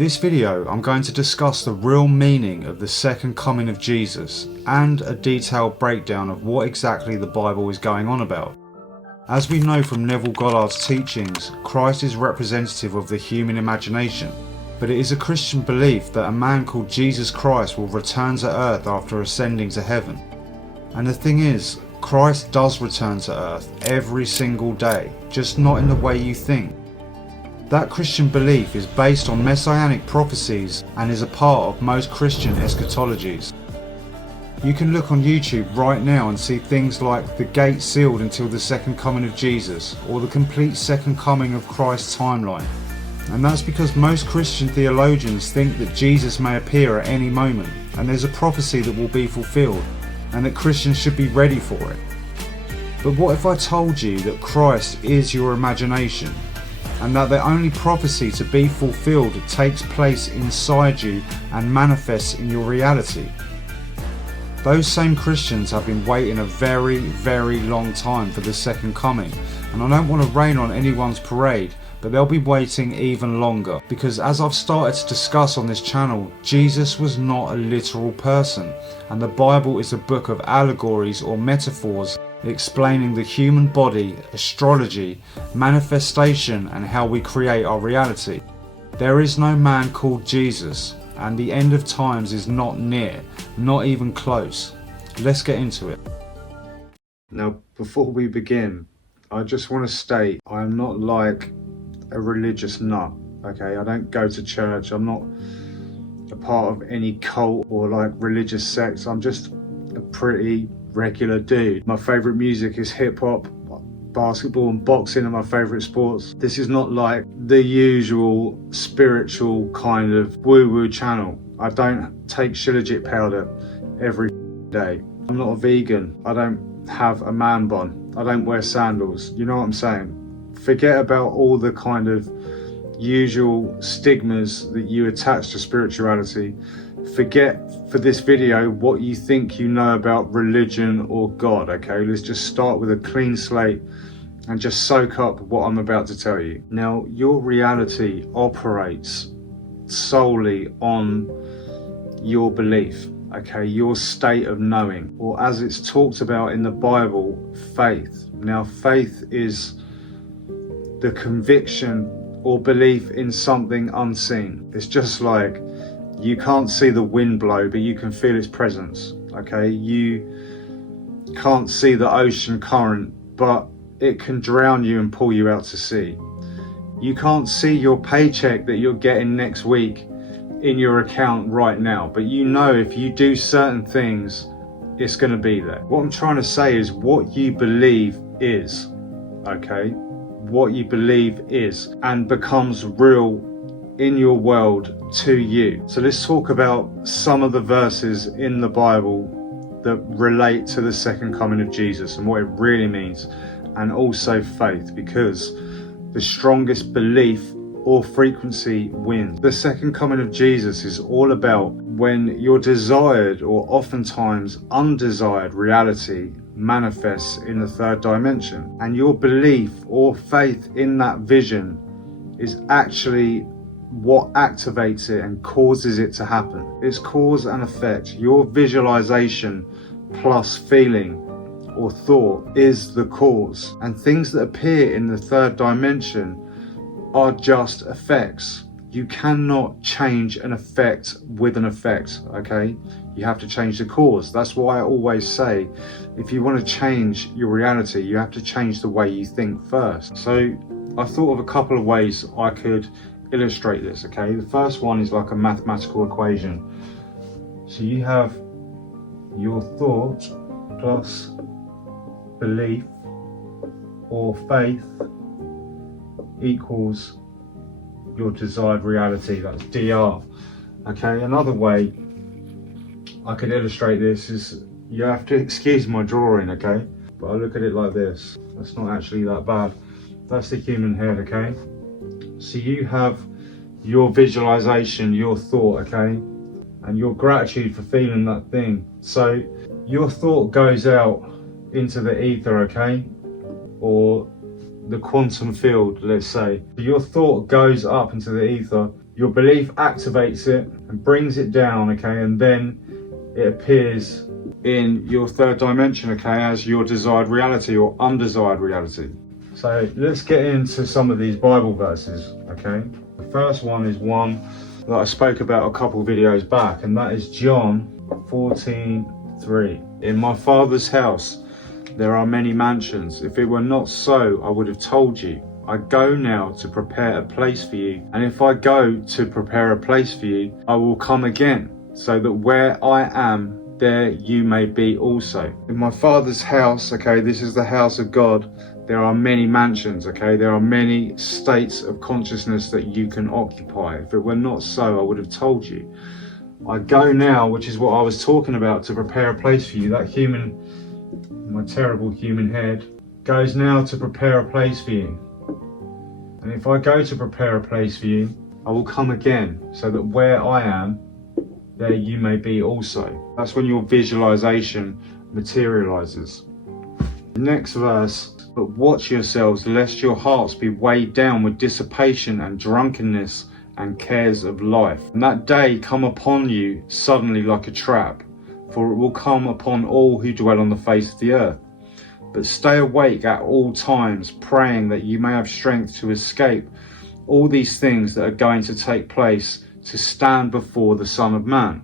this video, I'm going to discuss the real meaning of the second coming of Jesus and a detailed breakdown of what exactly the Bible is going on about. As we know from Neville Gollard's teachings, Christ is representative of the human imagination, but it is a Christian belief that a man called Jesus Christ will return to earth after ascending to heaven. And the thing is, Christ does return to earth every single day, just not in the way you think. That Christian belief is based on messianic prophecies and is a part of most Christian eschatologies. You can look on YouTube right now and see things like the gate sealed until the second coming of Jesus, or the complete second coming of Christ's timeline. And that's because most Christian theologians think that Jesus may appear at any moment, and there's a prophecy that will be fulfilled, and that Christians should be ready for it. But what if I told you that Christ is your imagination, and that the only prophecy to be fulfilled takes place inside you and manifests in your reality? Those same Christians have been waiting a very, very long time for the second coming, and I don't want to rain on anyone's parade, but they'll be waiting even longer, because as I've started to discuss on this channel, Jesus was not a literal person, and the Bible is a book of allegories or metaphors explaining the human body, astrology, manifestation, and how we create our reality. There is no man called Jesus, and the end of times is not near, not even close. Let's get into it. Now, before we begin, I just want to state I am not like a religious nut, okay? I don't go to church, I'm not a part of any cult or like religious sects. I'm just a pretty regular dude. My favourite music is hip-hop, basketball and boxing are my favourite sports. This is not like the usual spiritual kind of woo-woo channel. I don't take shilajit powder every day. I'm not a vegan. I don't have a man bun. I don't wear sandals. You know what I'm saying? Forget about all the kind of usual stigmas that you attach to spirituality. Forget for this video what you think you know about religion or God, okay? Let's just start with a clean slate and just soak up what I'm about to tell you. Now, your reality operates solely on your belief, okay? Your state of knowing, or as it's talked about in the Bible, faith. Now, faith is the conviction or belief in something unseen. It's just like you can't see the wind blow, but you can feel its presence, okay? You can't see the ocean current, but it can drown you and pull you out to sea. You can't see your paycheck that you're getting next week in your account right now, but you know if you do certain things, it's gonna be there. What I'm trying to say is what you believe is, okay? What you believe is and becomes real in your world to you. So let's talk about some of the verses in the Bible that relate to the second coming of Jesus and what it really means, and also faith, because the strongest belief or frequency wins. The second coming of Jesus is all about when your desired or oftentimes undesired reality manifests in the third dimension, and your belief or faith in that vision is actually what activates it and causes it to happen. It's cause and effect. Your visualization plus feeling or thought is the cause, and things that appear in the third dimension are just effects. You cannot change an effect with an effect, okay? You have to change the cause. That's why I always say, if you want to change your reality, you have to change the way you think first. So I thought of a couple of ways I could illustrate this, okay? The first one is like a mathematical equation. So you have your thought plus belief or faith equals your desired reality. That's DR. Okay, another way I could illustrate this is, you have to excuse my drawing, okay? But I look at it like this. That's not actually that bad. That's the human head, okay? So you have your visualization, your thought, okay? And your gratitude for feeling that thing. So your thought goes out into the ether, okay? Or the quantum field, let's say. Your thought goes up into the ether, Your belief activates it and brings it down, okay, and then it appears in your third dimension, okay, as your desired reality or undesired reality. So let's get into some of these Bible verses, okay. The first one is one that I spoke about a couple videos back, and that is John 14:3. In my Father's house there are many mansions. If it were not so, I would have told you. I go now to prepare a place for you, and if I go to prepare a place for you, I will come again, so that where I am, there you may be also. In my Father's house, okay, this is the house of God, there are many mansions, okay, there are many states of consciousness that you can occupy. If it were not so, I would have told you. I go now, which is what I was talking about, to prepare a place for you. That human, my terrible human head, goes now to prepare a place for you. And if I go to prepare a place for you, I will come again, so that where I am, there you may be also. That's when your visualization materializes. Next verse, but watch yourselves, lest your hearts be weighed down with dissipation and drunkenness and cares of life. And that day come upon you suddenly like a trap, for it will come upon all who dwell on the face of the earth. But stay awake at all times, praying that you may have strength to escape all these things that are going to take place, to stand before the Son of Man.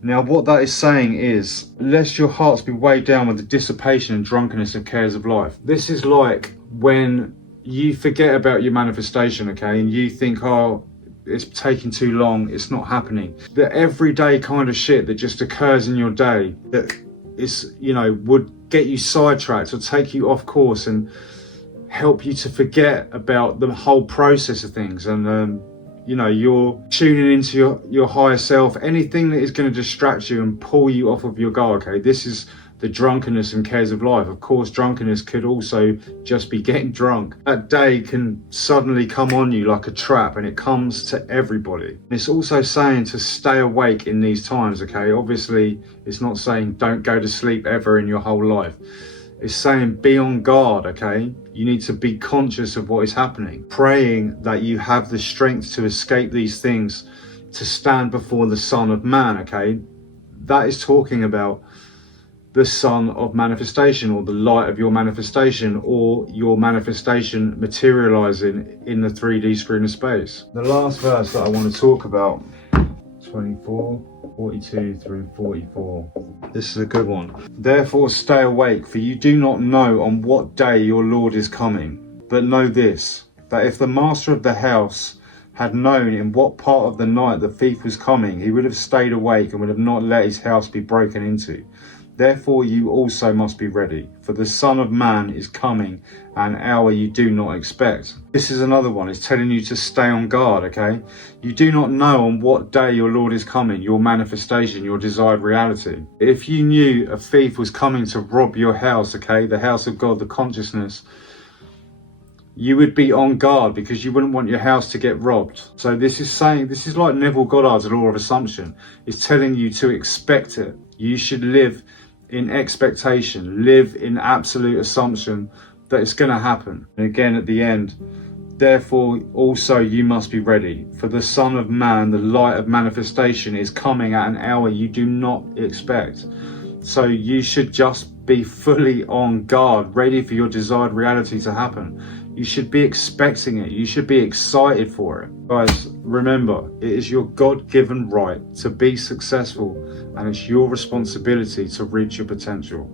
Now what that is saying is, lest your hearts be weighed down with the dissipation and drunkenness of cares of life. This is like when you forget about your manifestation, okay, and you think, oh, it's taking too long, it's not happening. The everyday kind of shit that just occurs in your day that is, you know, would get you sidetracked or take you off course and help you to forget about the whole process of things, and you know, you're tuning into your higher self. Anything that is going to distract you and pull you off of your goal, okay, this is the drunkenness and cares of life. Of course, drunkenness could also just be getting drunk. That day can suddenly come on you like a trap, and it comes to everybody. It's also saying to stay awake in these times, okay? Obviously, it's not saying don't go to sleep ever in your whole life. It's saying be on guard, okay? You need to be conscious of what is happening. Praying that you have the strength to escape these things, to stand before the Son of Man, okay? That is talking about the Son of Manifestation, or the light of your manifestation, or your manifestation materializing in the 3D screen of space. The last verse that I want to talk about, 24, 42 through 44. This is a good one. Therefore stay awake, for you do not know on what day your Lord is coming. But know this, that if the master of the house had known in what part of the night the thief was coming, he would have stayed awake and would have not let his house be broken into. Therefore you also must be ready, for the Son of Man is coming at an hour you do not expect. This is another one. It's telling you to stay on guard, okay? You do not know on what day your Lord is coming, your manifestation, your desired reality. If you knew a thief was coming to rob your house, okay, the house of God, the consciousness, you would be on guard because you wouldn't want your house to get robbed. So this is saying, this is like Neville Goddard's law of assumption. It's telling you to expect it. You should live in expectation, live in absolute assumption that it's going to happen. And again at the end, therefore also you must be ready, for the Son of Man, the light of manifestation, is coming at an hour you do not expect. So you should just be fully on guard, ready for your desired reality to happen. You should be expecting it. You should be excited for it. Guys, remember, it is your God-given right to be successful, and it's your responsibility to reach your potential.